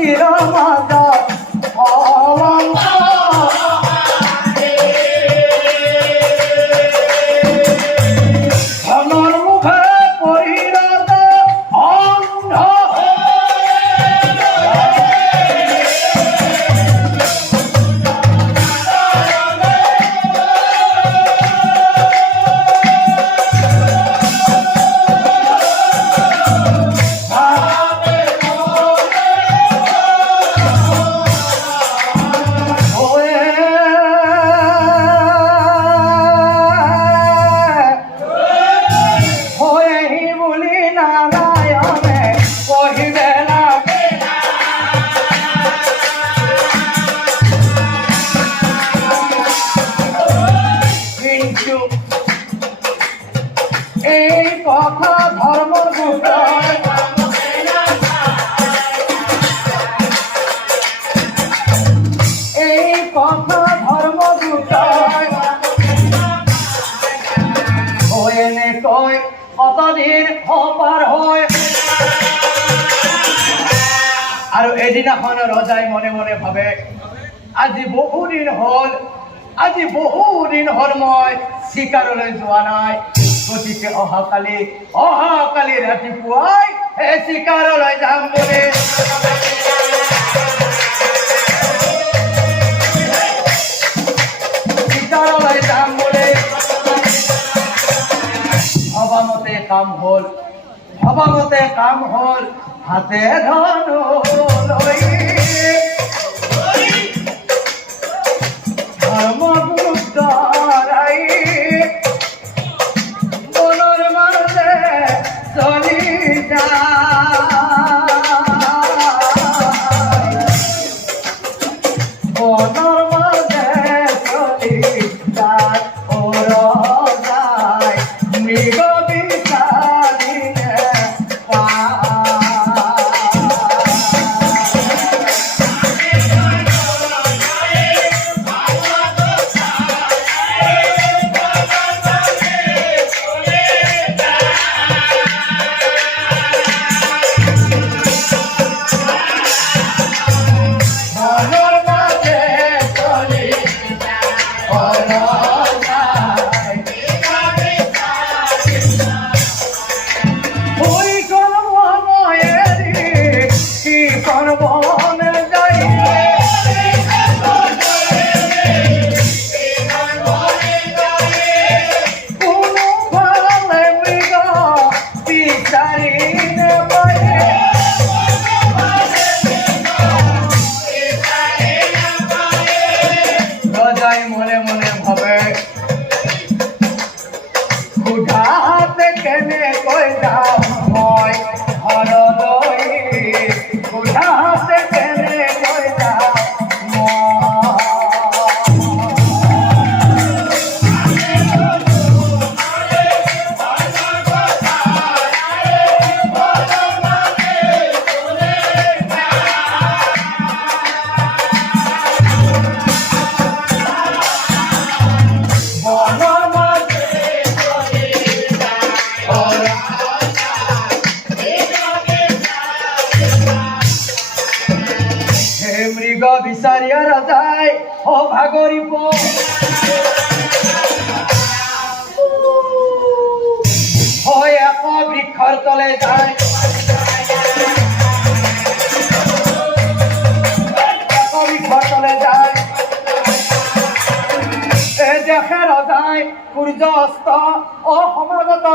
চিৰমাতা ধনৰ মুখে পৰিণত অন্ধ এই কথা ধৰ্ম এই কথা ধৰ্ম হয়ে নে কয় কতদিন হবাৰ হয় আৰু এদিনাখন ৰজাই মনে মনে ভাবে আজি বহুদিন হল মই চিকাৰলৈ যোৱা নাই গতিকে অহাকালি ৰাতিপুৱাই এই চিকাৰলৈ যাম বুলি ভবামতে কাম হল হাতে ধন লৈ ধর্মগুপ্তরাই বনর মাঝে চলি বনর মাঝে চলি যায় ওর যায় মৃগ বিচারিনে মনে মনে ভাবে ক্ষুধাতে কেনে কৈ যাম মই ঘৰলৈ ক্ষুধাতে কেনে কৈ যাম মৃগ বিচাৰিয়া ৰজাই ভাগৰিব হয় এক বৃক্ষৰ তলে যায় দেখে ৰজাই সূৰ্য অস্ত অসমাগত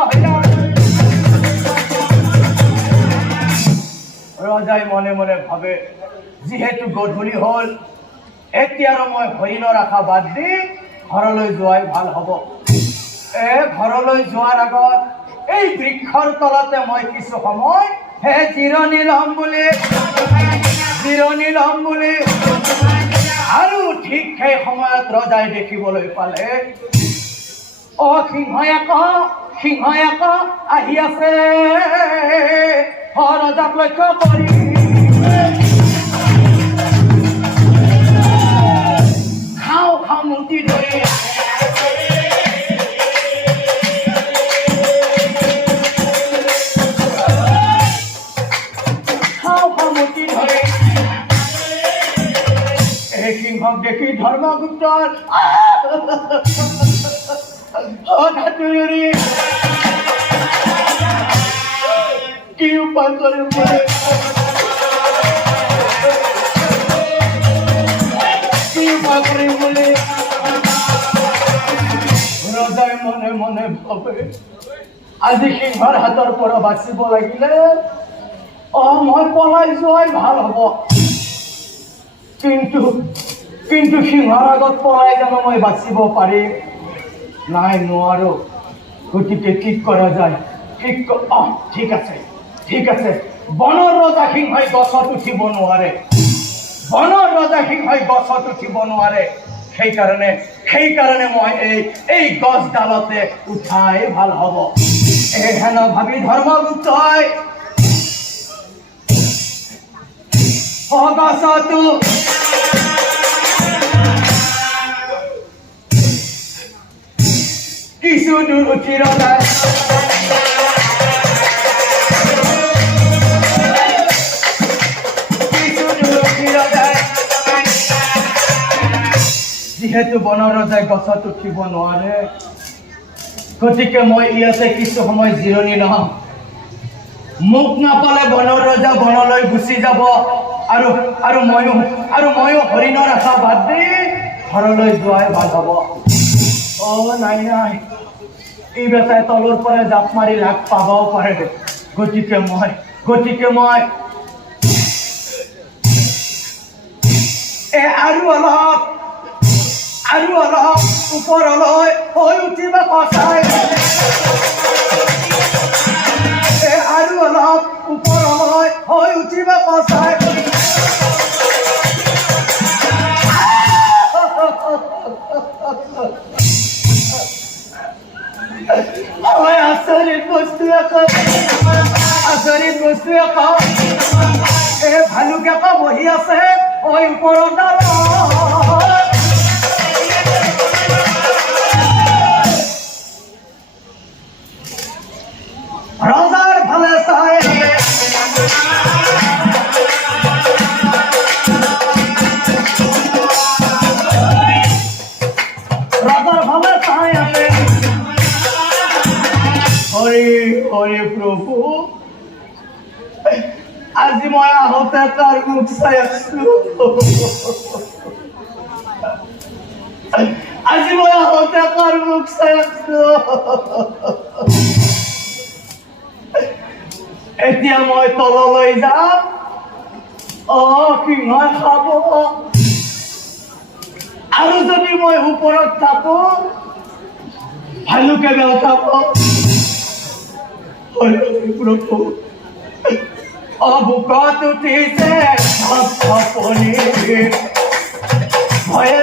ৰজাই মনে মনে ভাবে যিহেতু গধূলি হল এতিয়া আৰু মই হৰিণৰ আশা বাদ দি ঘৰলৈ যোৱাই ভাল হ'ব ঘৰলৈ যোৱাৰ আগত এই বৃক্ষৰ তলতে মই কিছু সময় জিৰণি ল'ম বুলি আৰু ঠিক সেই সময়ত ৰজাই দেখিবলৈ পালে সিংহ এক আহি আছে ৰজাক লক্ষ্য কৰি খাওঁ মুটি ধৰি মুটি ধৰি সিংহক দেখি ধৰ্মগুপ্তৰ কি উপায় কৰিম বুলি ৰজাই মনে মনে ভাবে আজি সিংহৰ হাতৰ পৰা বাচিব লাগিলে মই পলাই যোৱাই ভাল হ'ব কিন্তু সিংহৰ আগত পলাই জানো মই বাচিব পাৰিম নাই নোৱাৰো গতিকে কি কৰা যায় ঠিক আছে বনৰ ৰজা সিংহই গছত উঠিব নোৱাৰে সেইকাৰণে মই এই গছডালতে উঠাই ভাল হ'ব হেন ভাবি ধৰ্মগুপ্তই গছটো কিছু দূৰ উঠি ৰজাই যিহেতু বনৰ ৰজাই গছত উঠিব নোৱাৰে গতিকে মই ইয়াতে কিছু সময় জিৰণি লম মোক নাপালে বনৰ ৰজা বনলৈ গুচি যাব আৰু ময়ো হৰিণৰ আশা বাদ দি ঘৰলৈ যোৱাই ভাল হ'ব নাই এই বেটাই তলৰ পৰা জাপ মাৰি লাগ পাবও পাৰে গতিকে মই আৰু অলপ ওপৰলৈ হৈ উঠিব কচাই আৰু অলপ ওপৰলৈ হৈ উঠিব কচাই আচৰিত বস্তু আকৌ ভালুক আকৌ বহি আছে ওপৰত ৰজাৰ ভালে চাই আছে হৰি প্ৰভু আজি মই আহোঁতে তাৰ মুখ চাই আছো এতিয়া মই তললৈ যাম সিংহই খাব আৰু যদি মই ওপৰত থাকো ভালুকে বেলকাব প্ৰভু বুকত উঠিছে ভয়ে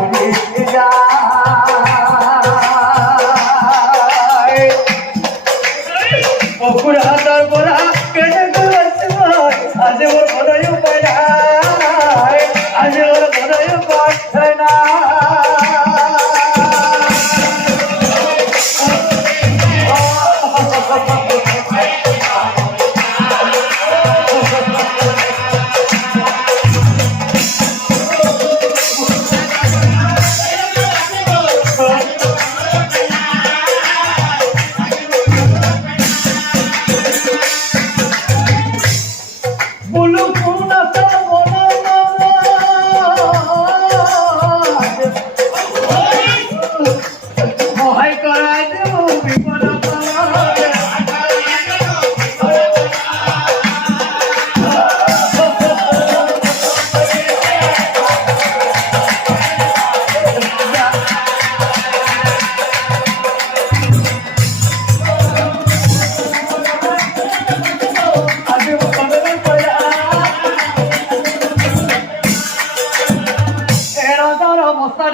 উঠি যায় অসুৰ হাতৰ পৰা কেনেকৈ আছো আজি মোৰ ঘৰলৈ উপায় নাই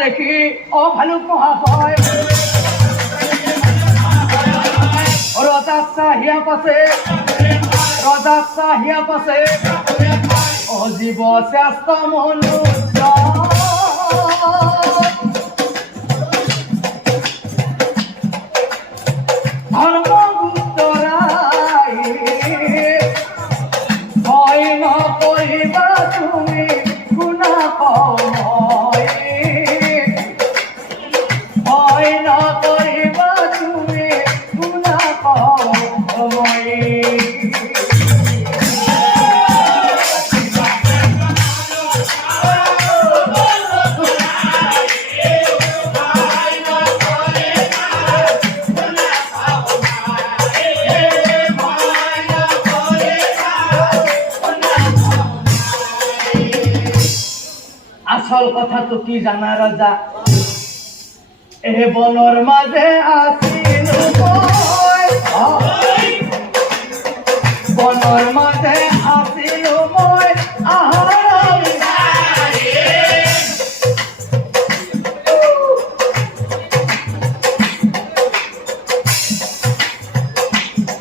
দেখি ভালুক মহাশয় ৰজাক চাহিয়া পাছে অজীৱ শ্ৰেষ্ঠ মনুষ্য ধৰ্মগুপ্তৰাই ভয় নকৰিবা তুমি গুণা কম আসল কথা তো কি জানা ৰাজা এ বনৰ মাঝে আছিলো মই বনৰ মাঝে আছিলো মই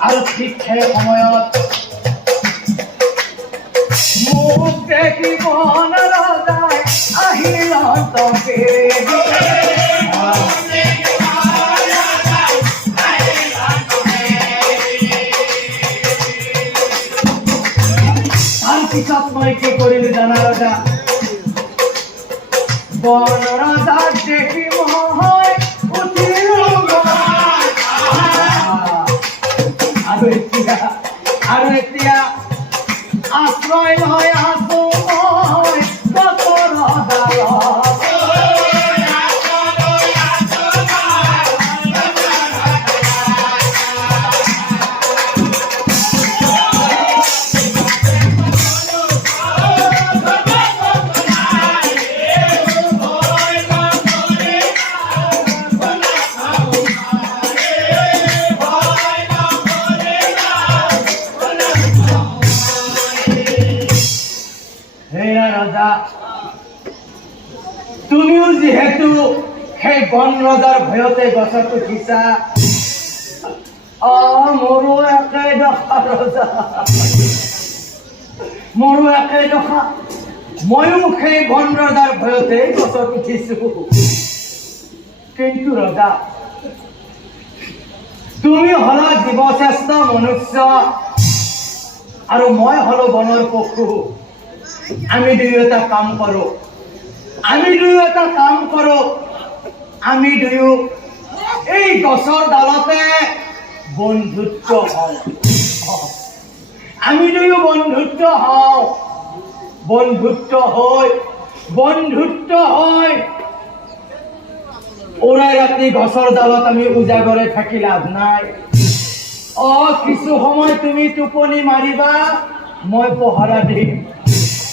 আৰু ঠিক সেই সময়ত মোক দেখিব নৰজাই আহিল তকে তাৰপিছত মই কি কৰিলো জানা ৰজা বন ৰজাক দেখি মই উঠিলো আৰু এতিয়া আশ্ৰয় লৈ আছো মই গছৰ ডালত তুমিও যিহেতু সেই বন ৰজাৰ ভয়তে গছত উঠিছা মোৰো একে দশা ৰজা মোৰো একে দশা ময়ো সেই বন ৰজাৰ ভয়তে গছত উঠিছো কিন্তু ৰজা তুমি হলা জীৱশ্ৰেষ্ঠ মনুষ্য আৰু মই হলো বনৰ পশু আমি দুয়োটা কাম কৰো আমি দুয়ো এই গছৰ ডালতে বন্ধুত্ব হওঁ আমি দুয়ো বন্ধুত্ব হৈ ওৰাই ৰাতি গছৰ ডালত আমি উজাগৰে থাকি লাভ নাই কিছু সময় তুমি টোপনি মাৰিবা মই পহৰা দিম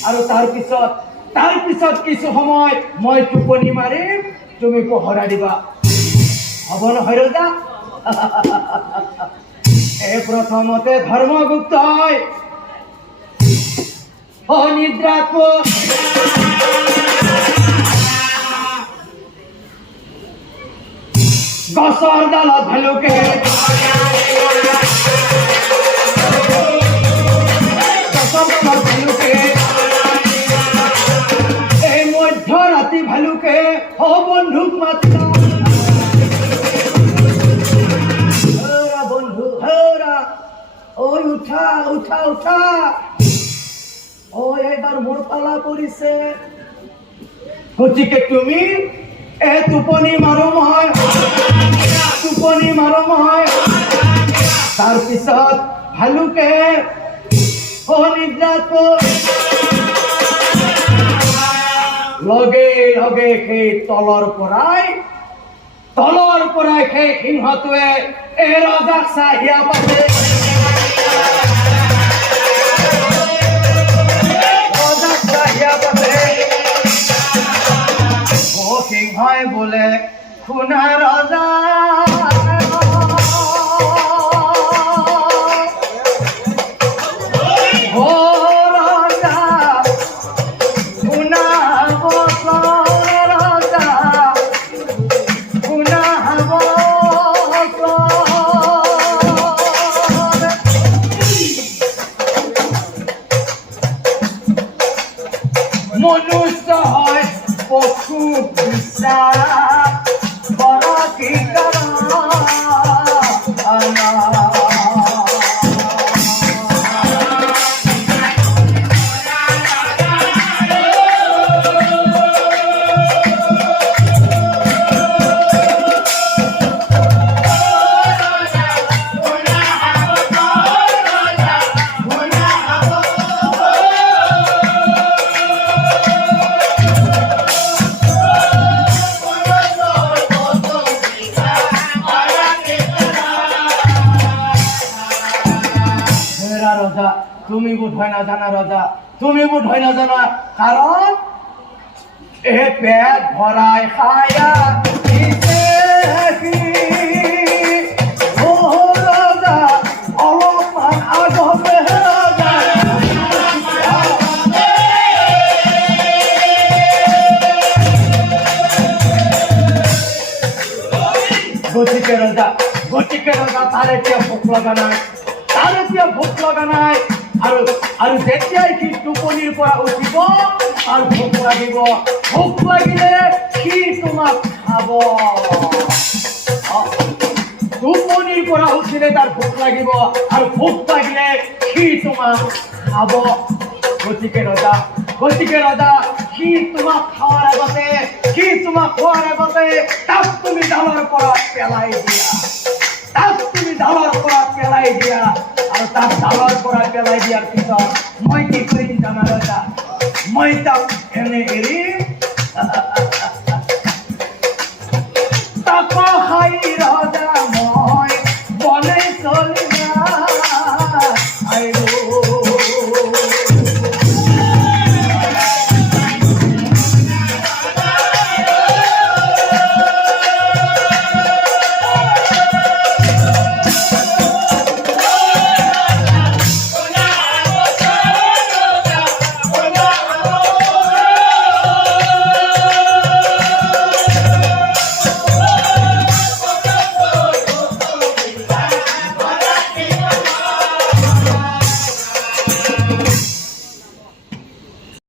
আৰু তাৰপিছত কিছু সময় মই টোপনি মাৰিম তুমি পহৰা দিবা হ'ব নহয় ৰজা এই প্ৰথমতে ধৰ্মগুপ্ত হয় নিদ্ৰাত গছৰ ডালত ভালুকে মধ্যৰাতি ভালুকে বন্ধুক মাতা বন্ধু ঐ উঠা এইবাৰ মোৰ পালা পৰিছে গতিকে তুমি টোপনি মাৰো মই তাৰপিছত ভালুকে নিদ্ৰাত লগে সেই তলৰ পৰাই সেই সিংহটোৱে ৰজাক চাহিয়া পাতে সিংহই বোলে শুনা ৰজা মনুষ্য হয় পশু বিশ্বাস বৰকি তুমি বোধ হয় না জানা ৰজা, তুমি বোধ হয় না জানা, কাৰণ এ পেট ভৰাই খায়া দিছে কি ৰজা অলপমান আগতে ৰজা গতিকে ৰজা তাৰ এতিয়া ভোক লগা নাই আৰু যেতিয়াই সি টোপনিৰ পৰা উঠিব তাৰ ভোক লাগিলে সি তোমাক খাব টোপনিৰ পৰা উঠিলে তাৰ ভোক লাগিব আৰু ভোক লাগিলে সি তোমাক খাব গতিকে ৰজা সি তোমাক খোৱাৰ আগতে তাক তুমি ডালৰ পৰা পেলাই দিয়া আৰু তাক ডালৰ পৰা পেলাই দিয়াৰ পিছত মই কি কৰিম জানা ৰজা মই তাক এনে এৰিম